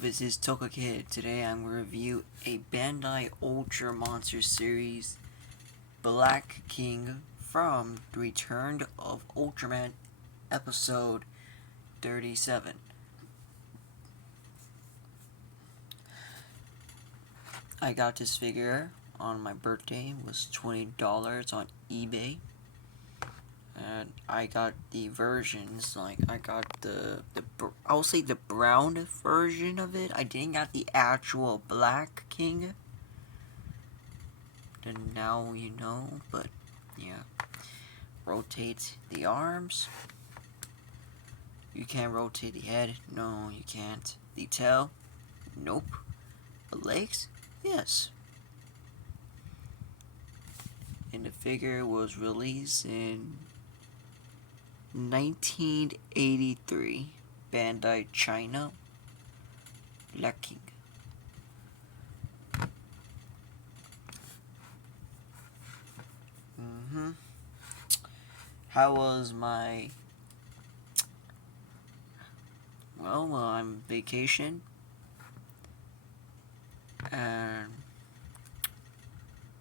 this is Toka Kid. Today I'm going to review a Bandai Ultra Monster series, Black King from The Return of Ultraman episode 37. I got this figure on my birthday. It was $20 on eBay. And I got the versions, like I got I'll say the brown version of it. I didn't got the actual Black King. And now you know, but yeah. Rotate the arms. You can't rotate the head. No, you can't. The tail. Nope. The legs. Yes. And the figure was released in 1983, Bandai China, Black King. How was my... Well, I'm vacation, and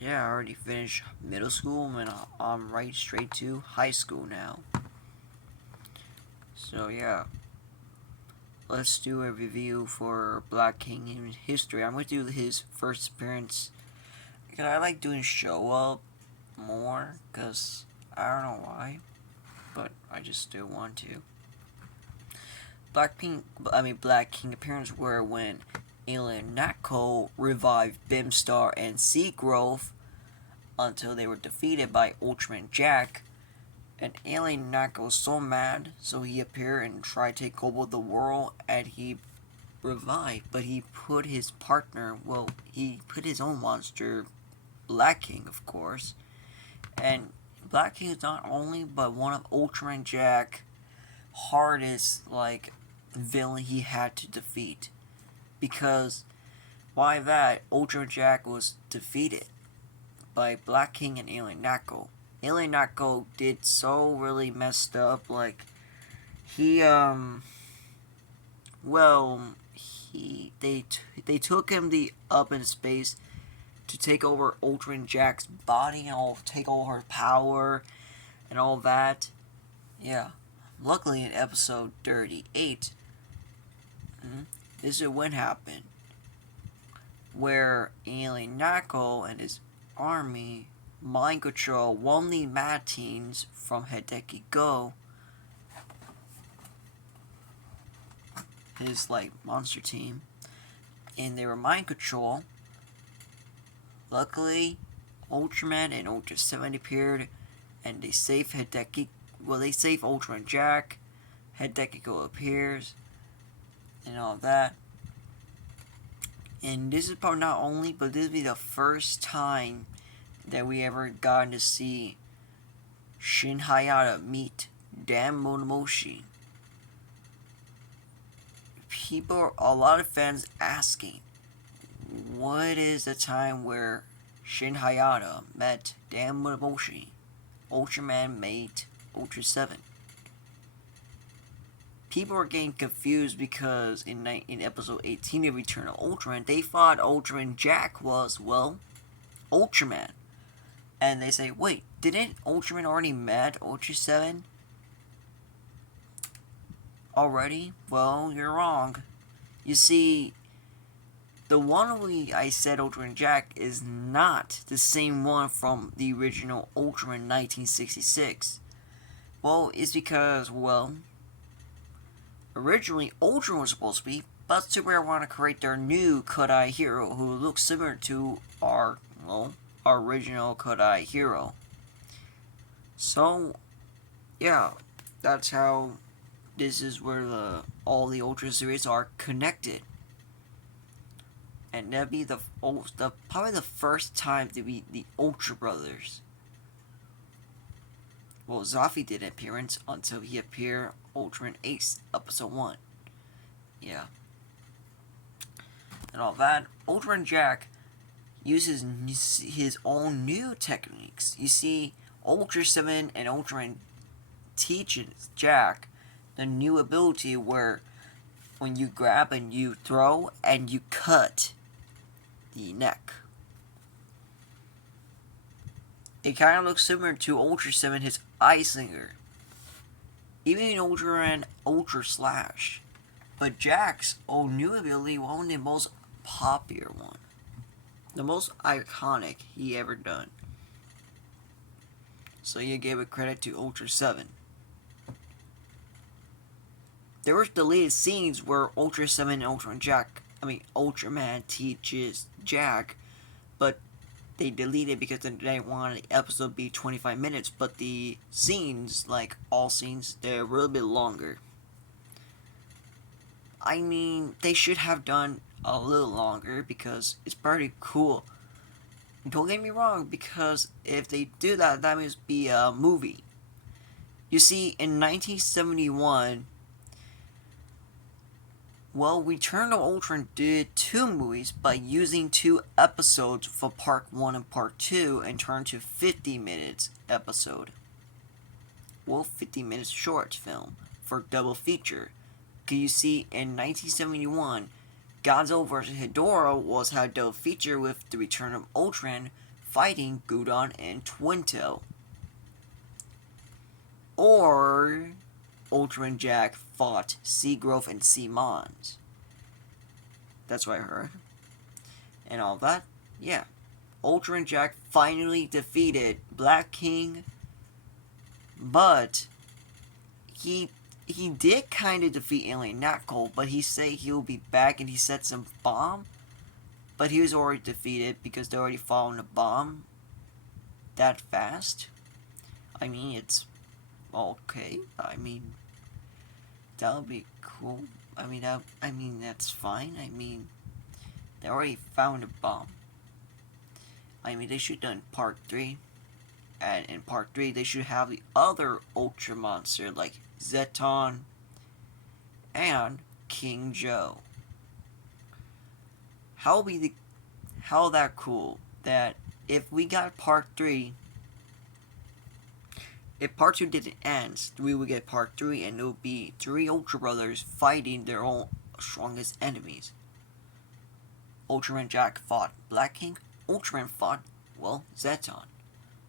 yeah, I already finished middle school, and I'm right straight to high school now. So yeah, let's do a review for Black King in history. I'm going to do his first appearance, because I like doing show up more, because I don't know why, but I just still want to. Black King appearance were when Alien Nako revived Bimstar and Seagrove until they were defeated by Ultraman Jack. And Alien Nako was so mad, so he appeared and tried to take over the world, and he revived, but he put his partner, he put his own monster, Black King, of course. And Black King is not only but one of Ultraman Jack's hardest, villain he had to defeat. Because by that, Ultraman Jack was defeated by Black King and Alien Nako. Alien Nako did so really messed up, they took him up in space to take over Ultraman Jack's body and take over her power and all that. Yeah. Luckily in episode 38, this is when happened, where Alien Nako and his army mind control one of the mad teens from Hideki Go, his monster team, and they were mind control. Luckily, Ultraman and Ultra 7 appeared, and they saved Hideki. Well, they saved Ultraman Jack. Hideki Go appears, and all that. And this is probably not only, but this will be the first time that we ever gotten to see Shin Hayata meet Dan Motomoshi. A lot of fans asking, what is the time where Shin Hayata met Dan Motomoshi, Ultraman mate Ultra 7? People are getting confused because in episode 18 of Return of Ultraman, they thought Ultraman Jack was, Ultraman. And they say, wait, didn't Ultraman already met Ultra 7? Already? Well, you're wrong. You see, the one I said Ultraman Jack is not the same one from the original Ultraman 1966. Well, it's because, originally Ultraman was supposed to be, but Superhero wanted to create their new Kodai hero who looks similar to our original Kodai hero. So, yeah, that's how this is where all the Ultra series are connected. And that'd be probably the first time to be the Ultra Brothers. Well, Zafi did an appearance until he appeared Ultraman Ace, episode 1. Yeah. And all that. Ultraman Jack uses his own new techniques. You see, Ultra 7 and Ultraman teaches Jack the new ability where when you grab and you throw and you cut the neck. It kind of looks similar to Ultra 7, his Icinger. Even in Ultra and Ultra Slash. But Jack's new ability wasn't the most popular one. The most iconic he ever done. So you gave it credit to Ultra 7. There were deleted scenes where Ultra 7 and Ultraman teaches Jack, but they deleted because they didn't want the episode to be 25 minutes, but the scenes, like all scenes, they're a little bit longer. I mean, they should have done a little longer because it's pretty cool. Don't get me wrong, because if they do that, that must be a movie. You see, in 1971, Return of Ultron did 2 movies by using 2 episodes for part 1 and part 2 and turned to 50 minutes episode. 50 minutes short film for double feature. Cause you see, in 1971, Godzilla vs. Hedorah was how double feature with the Return of Ultron fighting Gudon and Twinto. Or Ultra and Jack fought Seagrove and Seamons. That's what I heard. And all that. Yeah. Ultra and Jack finally defeated Black King. But he did kind of defeat Alien Knuckle, but he said he'll be back and he set some bomb. But he was already defeated because they already fallen a bomb that fast. I mean, it's okay. I mean, that would be cool. I mean, that's fine. I mean, they already found a bomb. I mean, they should have done part 3. And in part 3, they should have the other Ultra monster, like Zeton and King Joe. How that cool that if we got part 3, if part 2 didn't end, we would get part 3 and it would be 3 Ultra Brothers fighting their own strongest enemies. Ultraman Jack fought Black King, Ultraman fought, Zeton.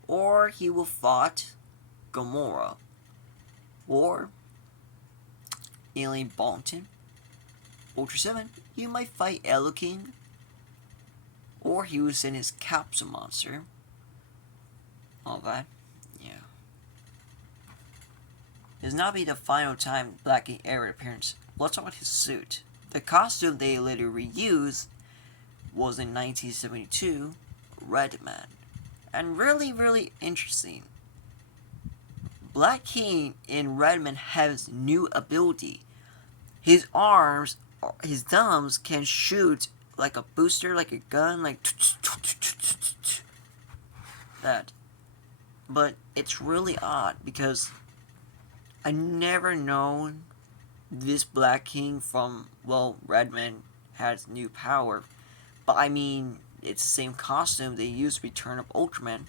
Or he will fought Gamora. Or Alien Bonton. Ultra 7, he might fight Elo King. Or he would send his Capsule Monster. All that. Yeah. This not be the final time Black King ever appearance. Let's talk about his suit. The costume they later reused was in 1972, Red Man. And really, really interesting. Black King in Red Man has new ability. His arms, his thumbs can shoot like a booster, like a gun, like that. But it's really odd because I never known this Black King from, Redman has new power. But I mean, it's the same costume they used Return of Ultraman.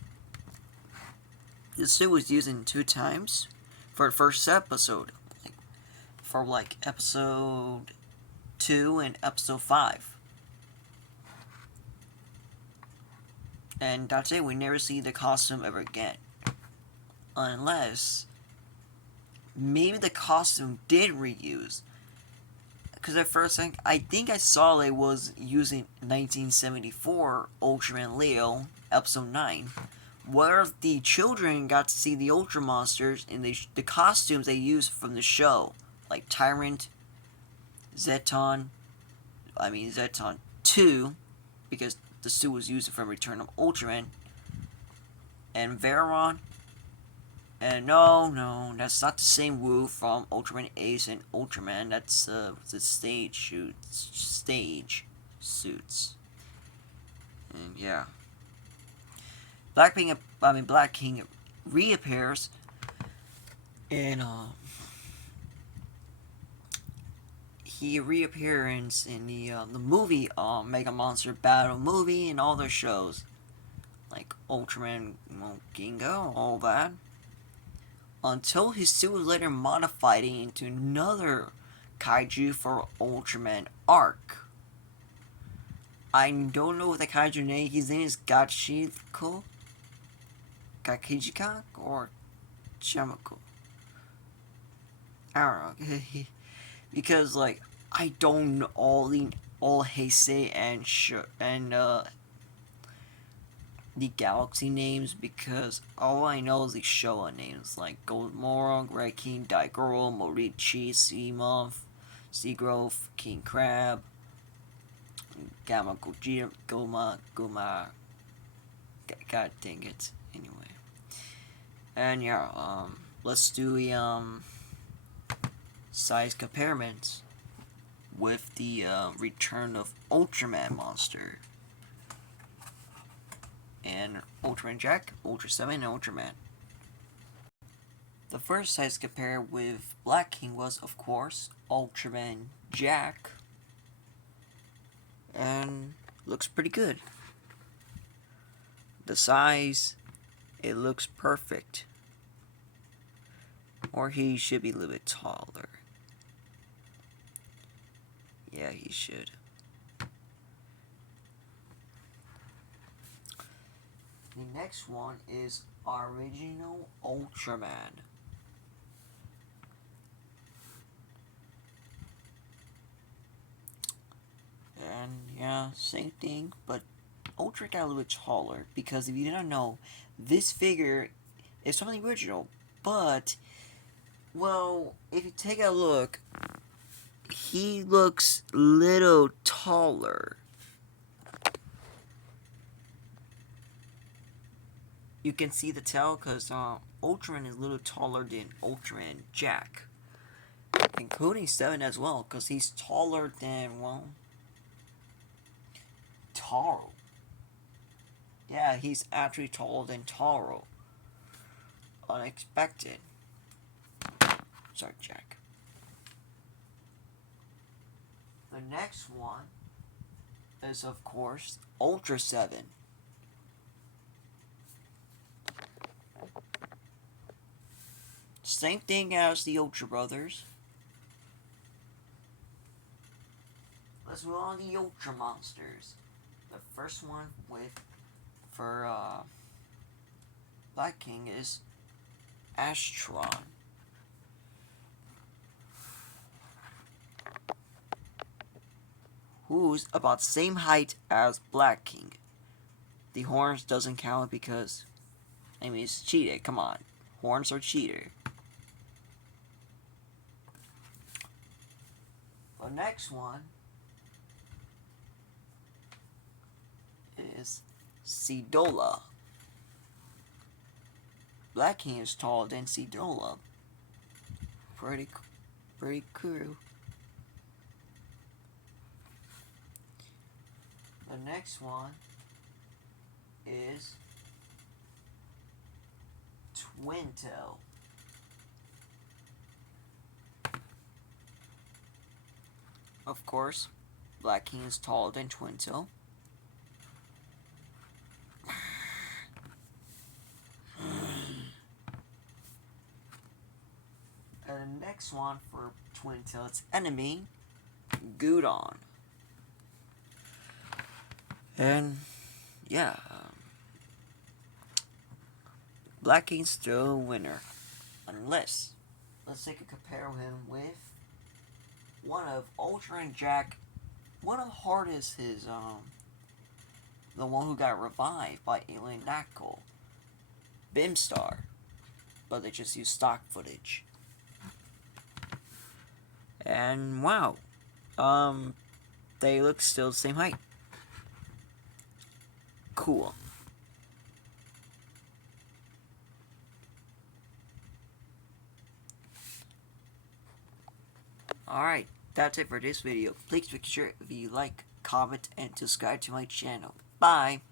This suit was used in 2 times for the first episode. For episode 2 and episode 5. And that's it, we never see the costume ever again. Unless maybe the costume did reuse. Because at first I think I saw it was using 1974 Ultraman Leo, episode 9. Where the children got to see the Ultra monsters in the costumes they used from the show. Like Tyrant, Zeton 2, because the suit was used from Return of Ultraman, and Veron. And no, that's not the same Wu from Ultraman Ace and Ultraman. That's the stage suits. And yeah, Black King reappears in he reappears in the movie Mega Monster Battle movie and all their shows like Ultraman Gingo, all that. Until his suit was later modified into another kaiju for Ultraman Arc. I don't know what the kaiju name. His name is Gachiko, Gakijika, or Chamako. I don't know. Because like I don't know all Heisei and the galaxy names, because all I know is the Showa names like Gold Moro, Red King, Daigoro, Morichi, Seamoth, Seagrove, King Crab, Gamma Gojira, Goma. God dang it. Anyway, and yeah, let's do the size comparisons with the return of Ultraman Monster and Ultraman Jack, Ultra 7, and Ultraman. The first size compare with Black King was, of course, Ultraman Jack, and looks pretty good. The size, it looks perfect. Or he should be a little bit taller. Yeah, he should. The next one is Original Ultraman. And yeah, same thing, but Ultra got a little bit taller, because if you didn't know, this figure is from the original, but, well, if you take a look, he looks a little taller. You can see the tail, because Ultraman is a little taller than Ultraman Jack, including 7 as well, because he's taller than, well, Taro. Yeah, he's actually taller than Taro. Unexpected. Sorry, Jack. The next one is, of course, Ultra 7. Same thing as the Ultra Brothers. Let's move on to the Ultra Monsters. The first one for Black King is Astron. Who's about the same height as Black King. The horns doesn't count because, I mean, it's cheated. Come on. Horns are cheater. The next one is Sidola. Black King is taller than Sidola. Pretty cool. The next one is Twintail. Of course, Black King is taller than Twintail. And the next one for Twintail, its enemy, Gudon. And yeah, Black King's still a winner, unless let's take a compare him with one of Ultraman Jack. One of the hardest is the one who got revived by Alien Knuckle, Bimstar, but they just used stock footage. And wow, they look still the same height. Cool. Alright, that's it for this video. Please make sure if you like, comment, and subscribe to my channel. Bye!